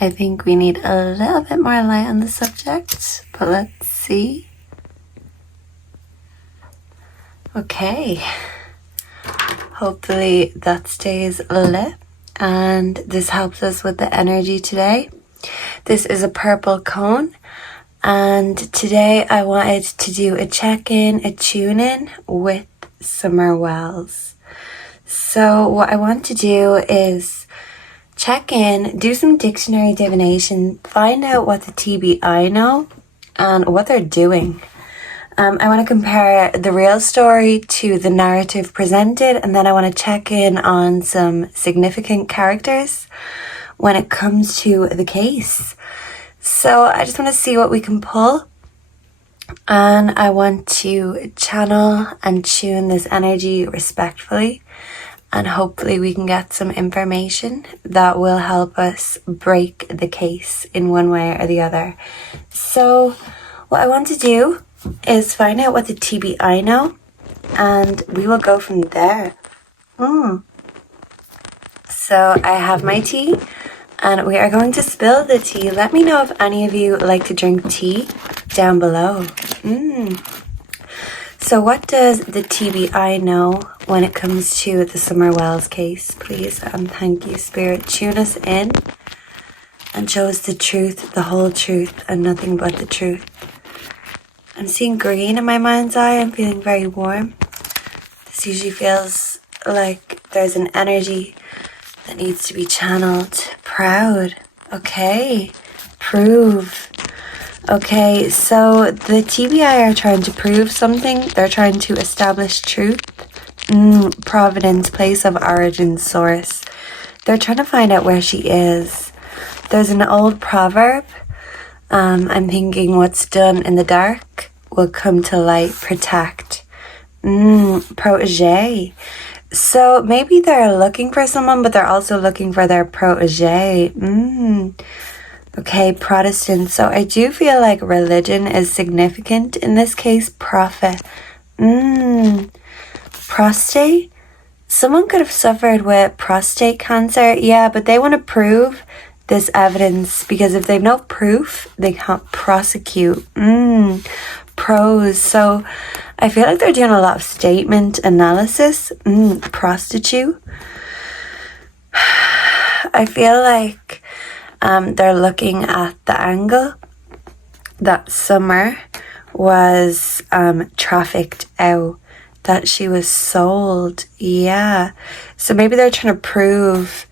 I think we need a little bit more light on the subject, but let's see. Okay, hopefully that stays lit and this helps us with the energy today. This is a purple cone, and today I wanted to do a check-in, a tune-in with summerwells. So what I want to do is check in, do some dictionary divination, find out what the TBI know and what they're doing. I want to compare the real story to the narrative presented, and then I want to check in on some significant characters when it comes to the case. So I just want to see what we can pull, and I want to channel and tune this energy respectfully, and hopefully we can get some information that will help us break the case in one way or the other. So what I want to do is find out what the TBI know, and we will go from there. So I have my tea, and we are going to spill the tea. Let me know if any of you like to drink tea down below. So what does the TBI know when it comes to the Summerwells case? Please and thank you, Spirit. Tune us in and show us the truth, the whole truth, and nothing but the truth. I'm seeing green in my mind's eye. I'm feeling very warm. This usually feels like there's an energy that needs to be channeled. Proud. Okay. Prove. Okay, so the TBI are trying to prove something. They're trying to establish truth. Providence, place of origin, source. They're trying to find out where she is. There's an old proverb. I'm thinking what's done in the dark will come to light. Protect. Protege. So maybe they're looking for someone, but they're also looking for their protege. Okay, Protestant. So I do feel like religion is significant in this case. Prophet. Prostate. Someone could have suffered with prostate cancer. Yeah, but they want to prove this evidence, because if they've no proof, they can't prosecute. Pros. So I feel like they're doing a lot of statement analysis. Prostitute. I feel like they're looking at the angle that Summer was trafficked out, that she was sold. Yeah. So maybe they're trying to prove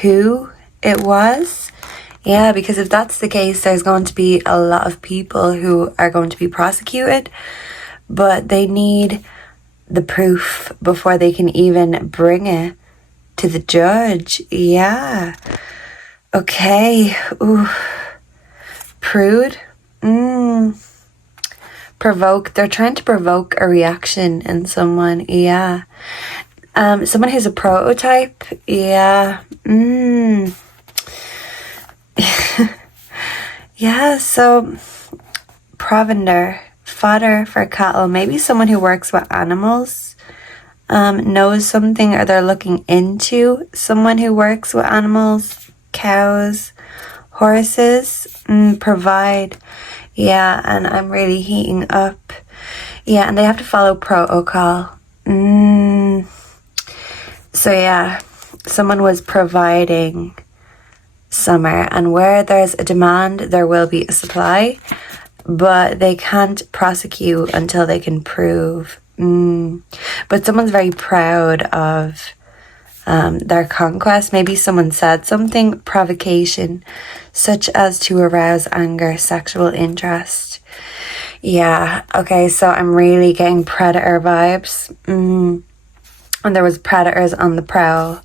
who it was. Yeah, because if that's the case, there's going to be a lot of people who are going to be prosecuted, but they need the proof before they can even bring it to the judge. Yeah. Okay. Ooh. Prude. Provoke. They're trying to provoke a reaction in someone. Yeah. Someone who's a prototype. Yeah. Yeah, so provender, fodder for cattle. Maybe someone who works with animals knows something, or they're looking into someone who works with animals, cows, horses. Provide. Yeah, and I'm really heating up. Yeah, and they have to follow protocol. So yeah, someone was providing Summer, and where there's a demand, there will be a supply, but they can't prosecute until they can prove. But someone's very proud of their conquest. Maybe someone said something, provocation, such as to arouse anger, sexual interest. Yeah, okay, so I'm really getting predator vibes. And there was predators on the prowl.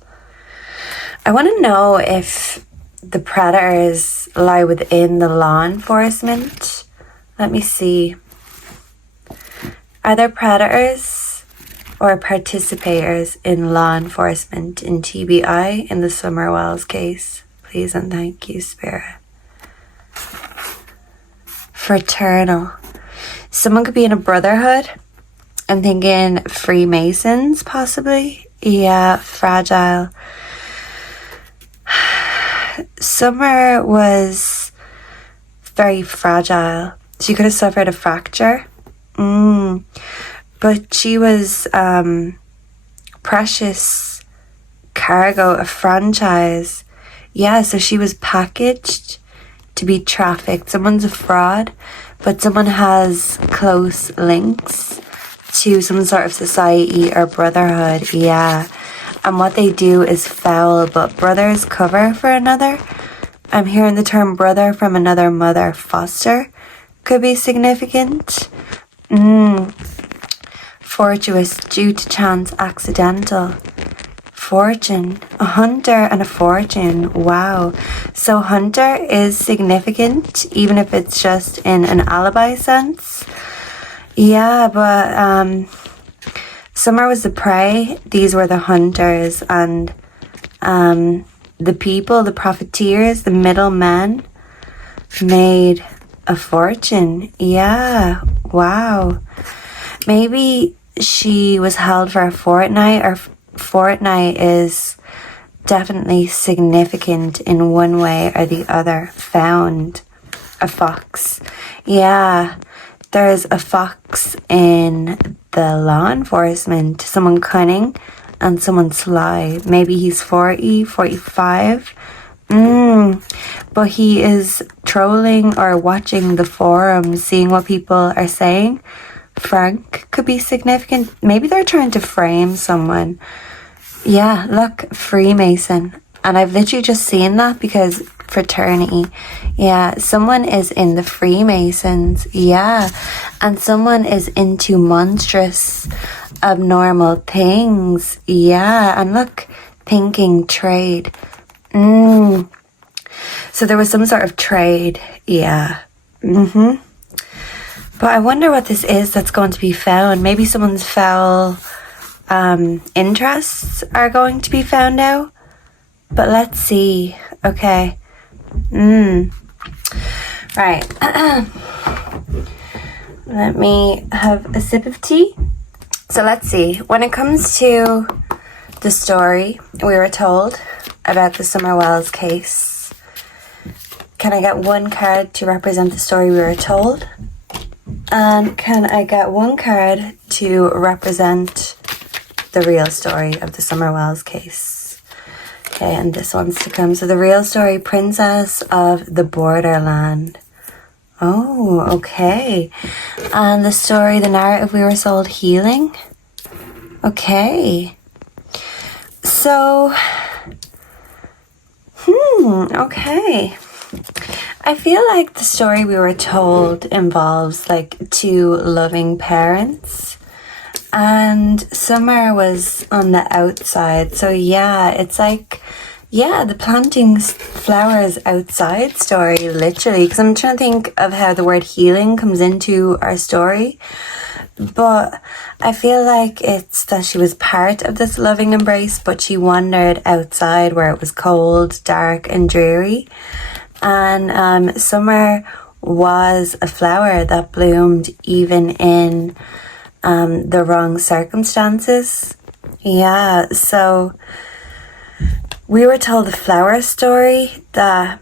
I want to know if the predators lie within the law enforcement. Let me see. Are there predators or participators in law enforcement in TBI in the Summerwells case? Please and thank you, Spirit. Fraternal. Someone could be in a brotherhood. I'm thinking Freemasons, possibly. Yeah, fragile. Summer was very fragile. She could have suffered a fracture. But she was precious cargo, a franchise. Yeah, so she was packaged to be trafficked. Someone's a fraud, but someone has close links to some sort of society or brotherhood. Yeah, and what they do is foul, but brothers cover for another. I'm hearing the term brother from another mother. Foster could be significant. Fortuitous, due to chance, accidental. Fortune, a hunter and a fortune. Wow. So hunter is significant, even if it's just in an alibi sense. Yeah, but Summer was the prey. These were the hunters, and the people, the profiteers, the middlemen made a fortune. Yeah, wow. Maybe she was held for a fortnight, or fortnight is definitely significant in one way or the other. Found a fox. Yeah, there's a fox in the law enforcement. Someone cunning and someone sly. Maybe he's 40, 45. But he is trolling or watching the forums, seeing what people are saying. Frank could be significant. Maybe they're trying to frame someone. Yeah, look, Freemason. And I've literally just seen that because fraternity. Yeah, someone is in the Freemasons. Yeah, and someone is into monstrous, abnormal things. Yeah, and look, thinking trade. So there was some sort of trade. Yeah. But I wonder what this is that's going to be found. Maybe someone's foul interests are going to be found out. But let's see. Okay. Right. Let me have a sip of tea. So let's see. When it comes to the story we were told about the Summerwells case, can I get one card to represent the story we were told? And can I get one card to represent the real story of the Summerwells case? Okay, and this one's to come. So the real story, Princess of the Borderland. Oh, okay. And the story, the narrative we were sold, healing. Okay. So, okay. I feel like the story we were told involves like two loving parents, and Summer was on the outside. So yeah, it's like, yeah, the planting flowers outside story, literally, because I'm trying to think of how the word healing comes into our story. But I feel like it's that she was part of this loving embrace, but she wandered outside where it was cold, dark and dreary. And Summer was a flower that bloomed even in the wrong circumstances. Yeah, so we were told the flower story that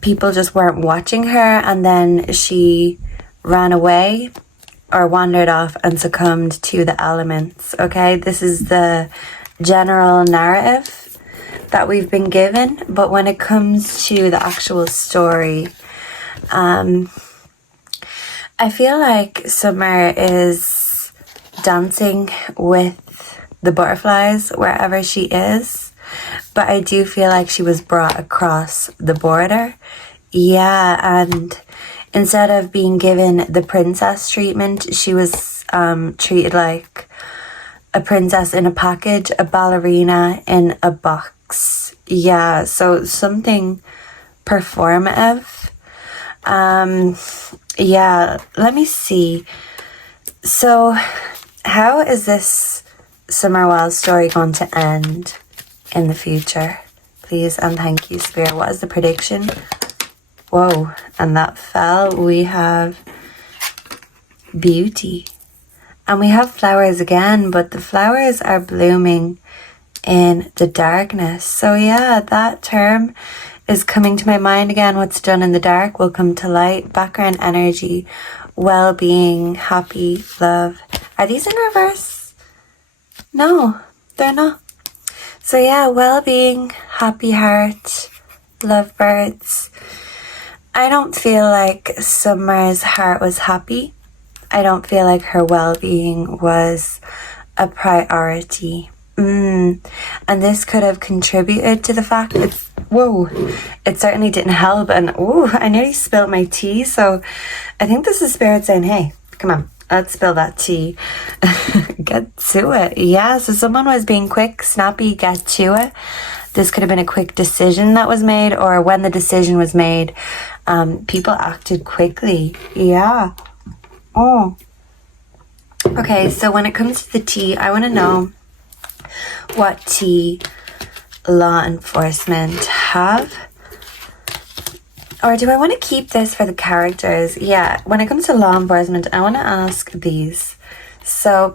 people just weren't watching her, and then she ran away or wandered off and succumbed to the elements. Okay, this is the general narrative that we've been given, but when it comes to the actual story, I feel like Summer is dancing with the butterflies wherever she is, but I do feel like she was brought across the border. Yeah, and instead of being given the princess treatment, she was treated like a princess in a package, a ballerina in a box. Yeah, so something performative. Yeah, let me see. So how is this Summerwells story going to end in the future? Please and thank you, Spirit. What is the prediction? Whoa, and that fell. We have beauty. And we have flowers again, but the flowers are blooming in the darkness. So yeah, that term is coming to my mind again. What's done in the dark will come to light. Background energy, well-being, happy, love. Are these in reverse? No, they're not. So yeah, well-being, happy heart, lovebirds. I don't feel like Summer's heart was happy. I don't feel like her well-being was a priority. And this could have contributed to the fact that, it certainly didn't help. And I nearly spilled my tea. So I think this is spirit saying, hey, come on, let's spill that tea. Get to it. Yeah, so someone was being quick, snappy, get to it. This could have been a quick decision that was made, or when the decision was made, people acted quickly. Yeah. Oh. Okay, so when it comes to the tea, I want to know what tea law enforcement have. Or do I want to keep this for the characters? Yeah, when it comes to law enforcement, I want to ask these. So,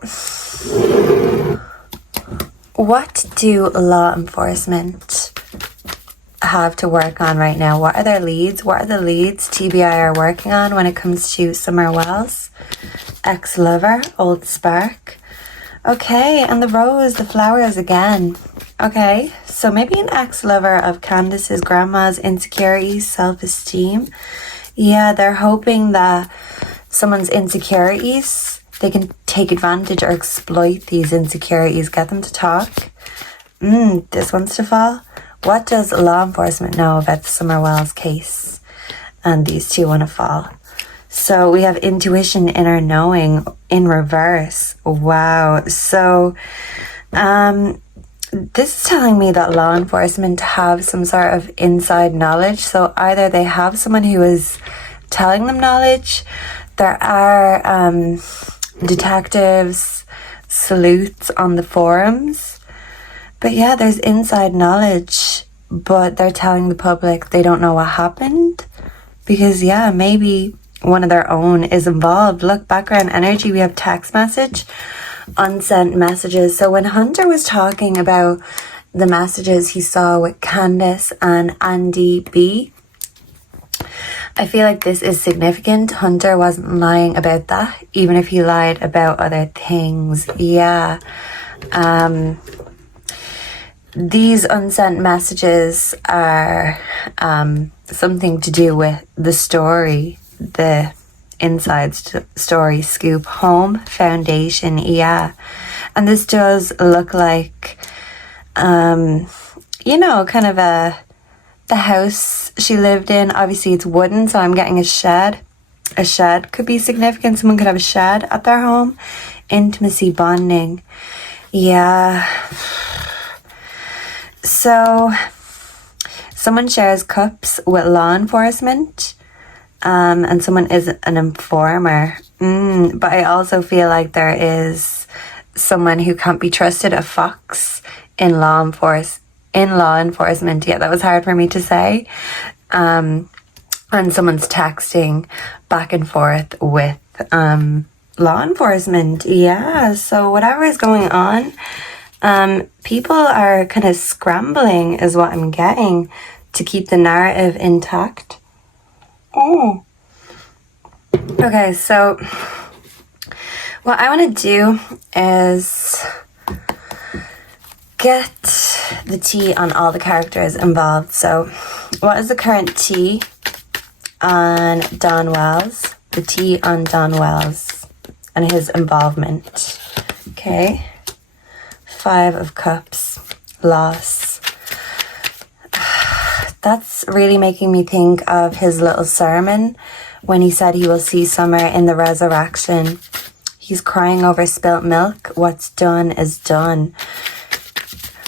what do law enforcement have to work on right now? What are their leads? What are the leads TBI are working on when it comes to Summerwells? Ex-lover, old spark. Okay, and the rose, the flowers again. Okay, so maybe an ex-lover of Candace's grandma's insecurities, self-esteem. Yeah, they're hoping that someone's insecurities, they can take advantage or exploit these insecurities, get them to talk. This one's to fall. What does law enforcement know about the Summerwells case? And these two want to fall. So we have intuition, inner knowing in reverse. Wow. So this is telling me that law enforcement have some sort of inside knowledge. So either they have someone who is telling them knowledge. There are detectives, sleuths on the forums. But yeah, there's inside knowledge, but they're telling the public they don't know what happened. Because yeah, maybe one of their own is involved. Look, background energy, we have text message, unsent messages. So when Hunter was talking about the messages he saw with Candace and Andy B, I feel like this is significant. Hunter wasn't lying about that, even if he lied about other things. Yeah. These unsent messages are something to do with the story, the inside story scoop, home foundation. Yeah. And this does look like, kind of the house she lived in. Obviously it's wooden, so I'm getting a shed. A shed could be significant. Someone could have a shed at their home. Intimacy, bonding. Yeah. So someone shares cups with law enforcement, and someone is an informer. But I also feel like there is someone who can't be trusted, a fox in law enforcement. Yeah, that was hard for me to say. And someone's texting back and forth with law enforcement. Yeah, so whatever is going on, people are kind of scrambling is what I'm getting to keep the narrative intact. Oh. Okay, so what I want to do is get the tea on all the characters involved. So what is the current tea on donwells? The tea on donwells and his involvement. Okay. 5 of Cups, loss. That's really making me think of his little sermon when he said he will see Summer in the resurrection. He's crying over spilt milk. What's done is done.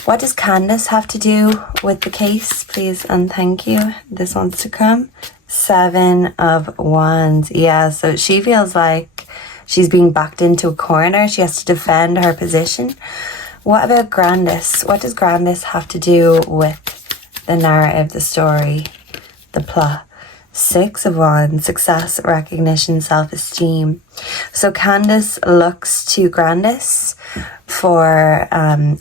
What does Candace have to do with the case, please and thank you? This wants to come. 7 of Wands. Yeah, so she feels like she's being backed into a corner. She has to defend her position. What about Grandis? What does Grandis have to do with the narrative, the story, the plot? 6 of Wands, success, recognition, self-esteem. So Candace looks to Grandis for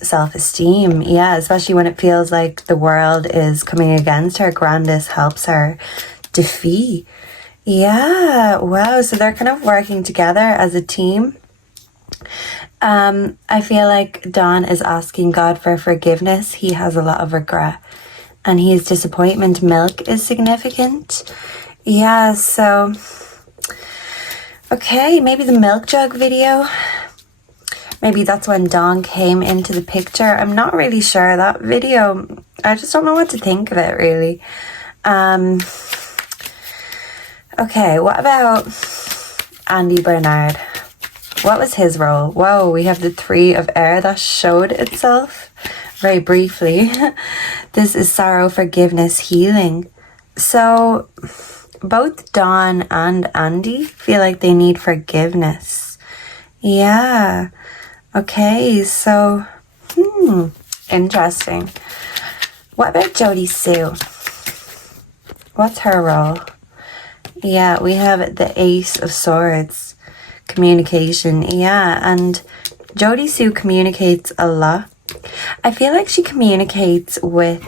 self-esteem. Yeah, especially when it feels like the world is coming against her. Grandis helps her defeat. Yeah, wow. So they're kind of working together as a team. I feel like Don is asking God for forgiveness. He has a lot of regret and his disappointment. Milk is significant. Yeah, so okay, maybe the milk jug video. Maybe that's when Don came into the picture. I'm not really sure. That video, I just don't know what to think of it, really. Okay, what about Andy Bernard? What was his role? Whoa, we have the three of air that showed itself very briefly. This is sorrow, forgiveness, healing. So both Don and Andy feel like they need forgiveness. Yeah. Okay, so interesting. What about Jodie Sue? What's her role? Yeah, we have the Ace of Swords. Communication. Yeah, and Jodie Sue communicates a lot. I feel like she communicates with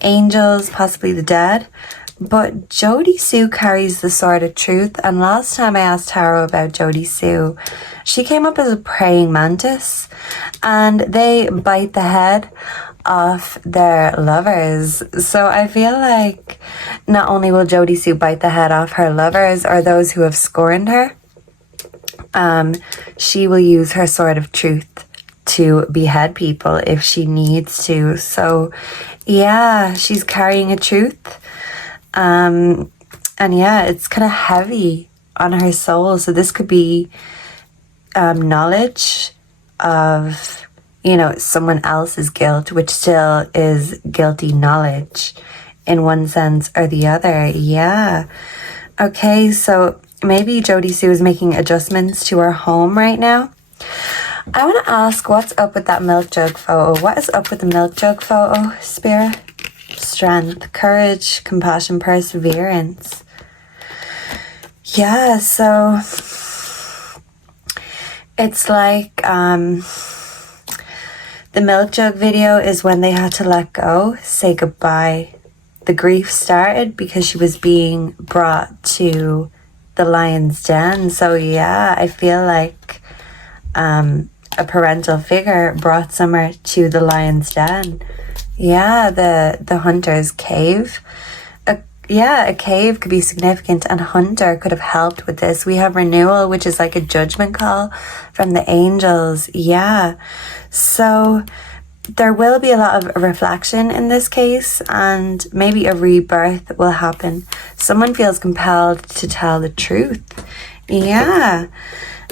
angels, possibly the dead, but Jodie Sue carries the sword of truth. And last time I asked Taro about Jodie Sue, she came up as a praying mantis, and they bite the head off their lovers. So I feel like not only will Jodie Sue bite the head off her lovers or those who have scorned her, she will use her sword of truth to behead people if she needs to. So yeah, she's carrying a truth. And yeah, it's kind of heavy on her soul. So this could be knowledge of, you know, someone else's guilt, which still is guilty knowledge in one sense or the other. Yeah. Okay, so maybe Jodie Sue is making adjustments to her home right now. I want to ask, what's up with that milk jug photo? What is up with the milk jug photo, Spirit? Strength, courage, compassion, perseverance. Yeah, so it's like the milk jug video is when they had to let go, say goodbye. The grief started because she was being brought to the lion's den. So yeah, I feel like a parental figure brought Summer to the lion's den. Yeah, the hunter's cave. A cave could be significant, and hunter could have helped with this. We have renewal, which is like a judgment call from the angels. Yeah, so there will be a lot of reflection in this case, and maybe a rebirth will happen. Someone feels compelled to tell the truth. Yeah,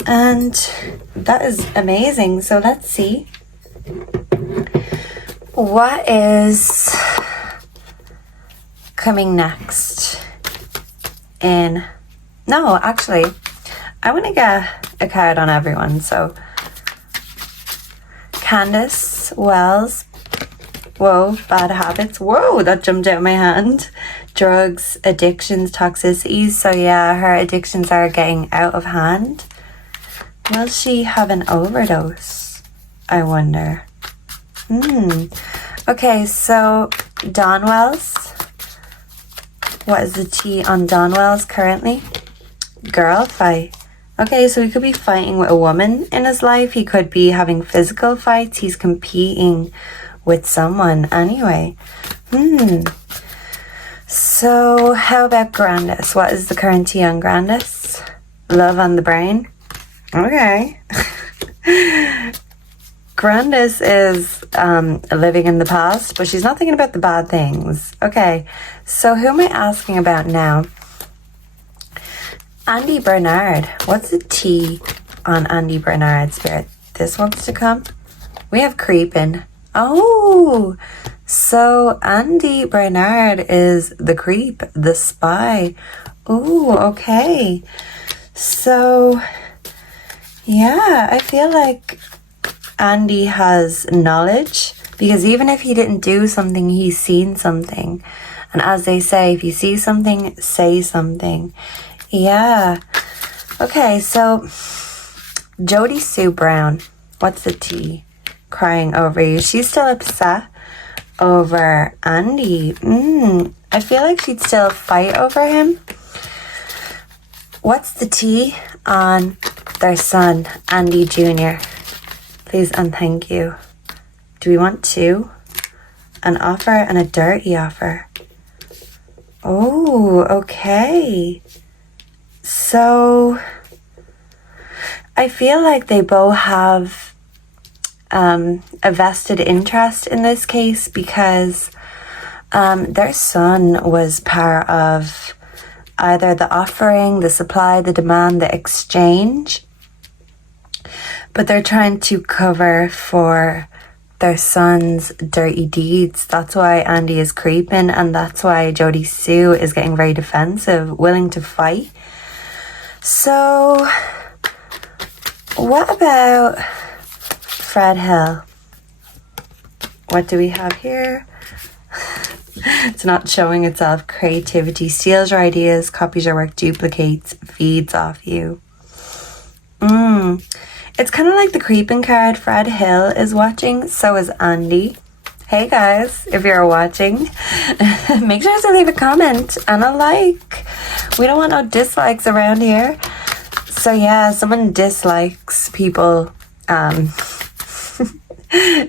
and that is amazing. So let's see. What is coming next in... No, actually, I want to get a card on everyone. So canduswells. Whoa, bad habits. Whoa, that jumped out of my hand. Drugs, addictions, toxicities. So yeah, her addictions are getting out of hand. Will she have an overdose? I wonder. Okay, so donwells. What is the T on donwells currently? Girl fight. Okay, so he could be fighting with a woman in his life. He could be having physical fights. He's competing with someone anyway. So how about Grandis? What is the current T on Grandis? Love on the brain. Okay. Grandis is living in the past, but she's not thinking about the bad things. Okay, so who am I asking about now? Andy Bernard. What's the T on Andy Bernard, Spirit? This wants to come. We have creeping. Oh, so Andy Bernard is the creep, the spy. Ooh, okay. So, yeah, I feel like Andy has knowledge, because even if he didn't do something, he's seen something. And as they say, if you see something, say something. Yeah. Okay, so Jodie Sue Brown. What's the tea? Crying over you. She's still upset over Andy. I feel like she'd still fight over him. What's the tea on their son, Andy Jr.? Please and thank you. Do we want two? An offer and a dirty offer. Oh, okay. So I feel like they both have a vested interest in this case because their son was part of either the offering, the supply, the demand, the exchange. But they're trying to cover for their son's dirty deeds. That's why Andy is creeping, and that's why Jody Sue is getting very defensive, willing to fight. So, what about Fred Hill? What do we have here? It's not showing itself. Creativity steals your ideas, copies your work, duplicates, feeds off you. It's kind of like the creeping card. Fred Hill is watching, so is Andy. Hey guys, if you're watching, make sure to leave a comment and a like. We don't want no dislikes around here. So yeah, someone dislikes people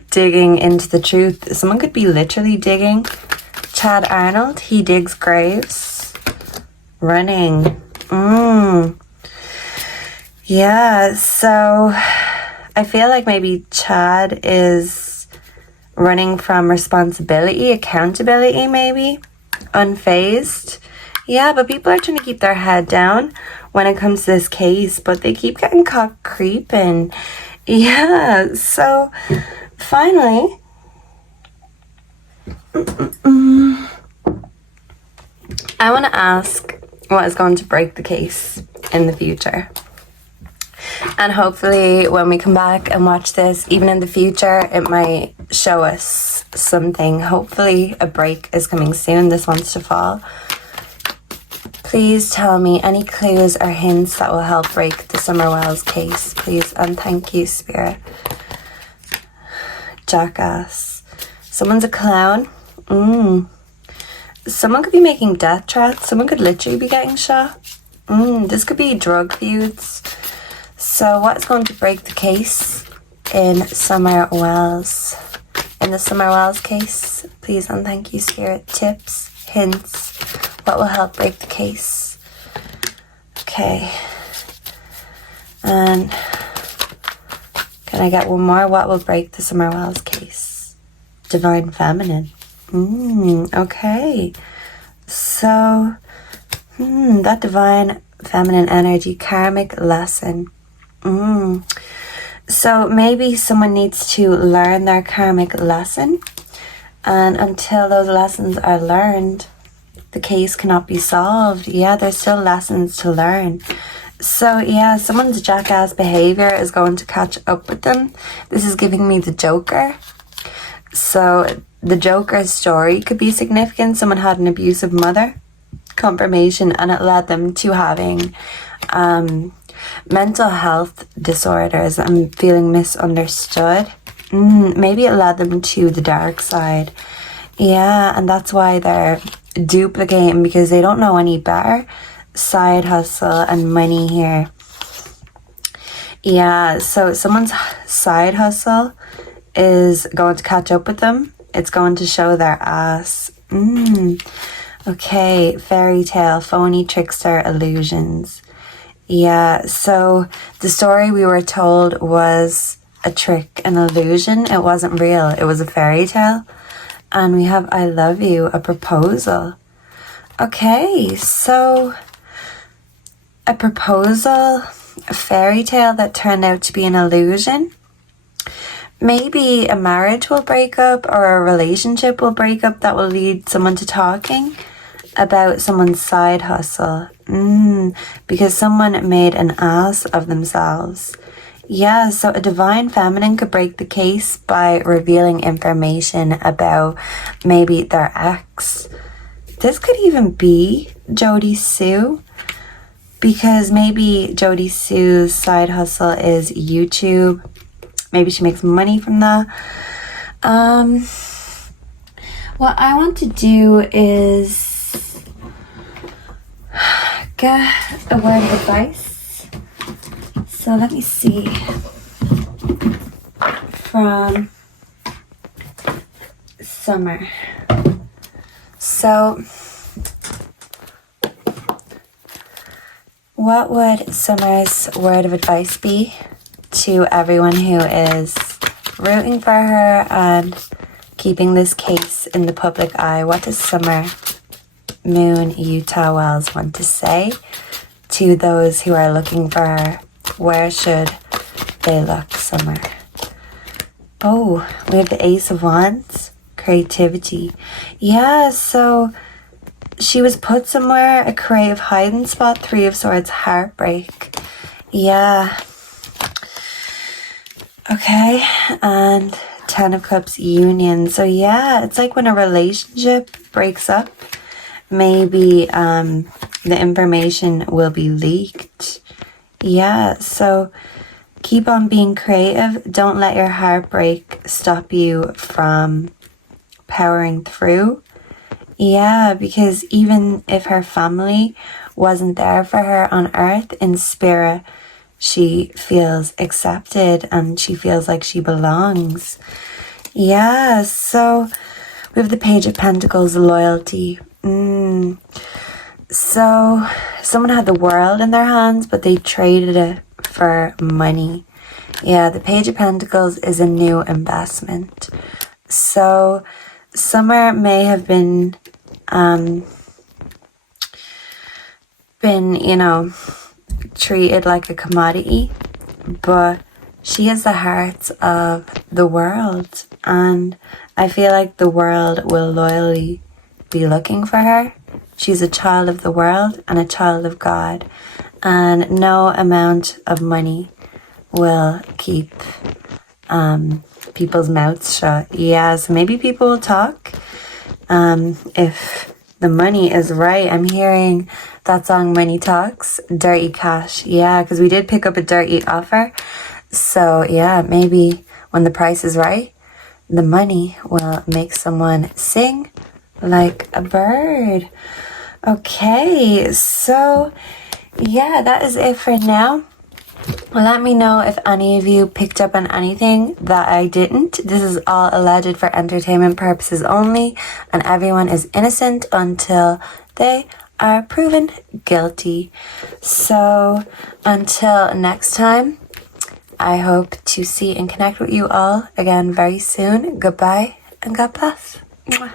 digging into the truth. Someone could be literally digging. Chad Arnold, he digs graves. Running. Yeah, so I feel like maybe Chad is running from responsibility, accountability maybe, unfazed. Yeah, but people are trying to keep their head down when it comes to this case, but they keep getting caught creeping. Yeah, so finally, I want to ask what is going to break the case in the future. And hopefully when we come back and watch this, even in the future, it might show us something. Hopefully a break is coming soon. This wants to fall. Please tell me any clues or hints that will help break the Summerwells case, please. And thank you, Spirit. Jackass. Someone's a clown. Someone could be making death threats. Someone could literally be getting shot. This could be drug feuds. So what's going to break the case in Summerwells? In the Summerwells case, please and thank you, Spirit. Tips, hints, what will help break the case? Okay. And can I get one more? What will break the Summerwells case? Divine Feminine. Okay. So, that Divine Feminine energy, karmic lesson. So maybe someone needs to learn their karmic lesson, and until those lessons are learned, the case cannot be solved. Yeah, there's still lessons to learn. So yeah, someone's jackass behavior is going to catch up with them. This is giving me the Joker. So the Joker's story could be significant. Someone had an abusive mother, confirmation, and it led them to having mental health disorders. I'm feeling misunderstood. Maybe it led them to the dark side. Yeah, and that's why they're duplicating, because they don't know any better. Side hustle and money here. Yeah, so someone's side hustle is going to catch up with them. It's going to show their ass. Okay, fairy tale, phony, trickster, illusions. Yeah, so the story we were told was a trick, an illusion. It wasn't real. It was a fairy tale. And we have I love you, a proposal. Okay, so a proposal, a fairy tale that turned out to be an illusion. Maybe a marriage will break up, or a relationship will break up that will lead someone to talking about someone's side hustle. Because someone made an ass of themselves. Yeah, so a divine feminine could break the case by revealing information about maybe their ex. This could even be Jody Sue, because maybe Jody Sue's side hustle is YouTube, maybe she makes money from that. What I want to do is get a word of advice. So let me see. From Summer. So what would Summer's word of advice be to everyone who is rooting for her and keeping this case in the public eye? What does Summer Moon Utah Wells want to say to those who are looking for her? Where should they look, Summer? Oh, we have the Ace of Wands, creativity. Yeah, so she was put somewhere, a creative hiding spot. Three of Swords, heartbreak. Yeah. Okay, and Ten of Cups, union. So yeah, it's like when a relationship breaks up, maybe the information will be leaked. Yeah, so keep on being creative. Don't let your heartbreak stop you from powering through. Yeah, because even if her family wasn't there for her on earth, in spirit, she feels accepted and she feels like she belongs. Yeah, so we have the Page of Pentacles, loyalty. So someone had the world in their hands, but they traded it for money. Yeah, the Page of Pentacles is a new investment. So Summer may have been, treated like a commodity, but she has the heart of the world, and I feel like the world will loyally be looking for her. She's a child of the world and a child of God, and no amount of money will keep people's mouths shut. Yeah, so maybe people will talk if the money is right. I'm hearing that song Money Talks, Dirty Cash. Yeah, because we did pick up a dirty offer. So yeah, maybe when the price is right, the money will make someone sing like a bird. Okay, so yeah, that is it for now. Let me know if any of you picked up on anything that I didn't. This is all alleged for entertainment purposes only, and everyone is innocent until they are proven guilty. So until next time, I hope to see and connect with you all again very soon. Goodbye and God bless. Mwah.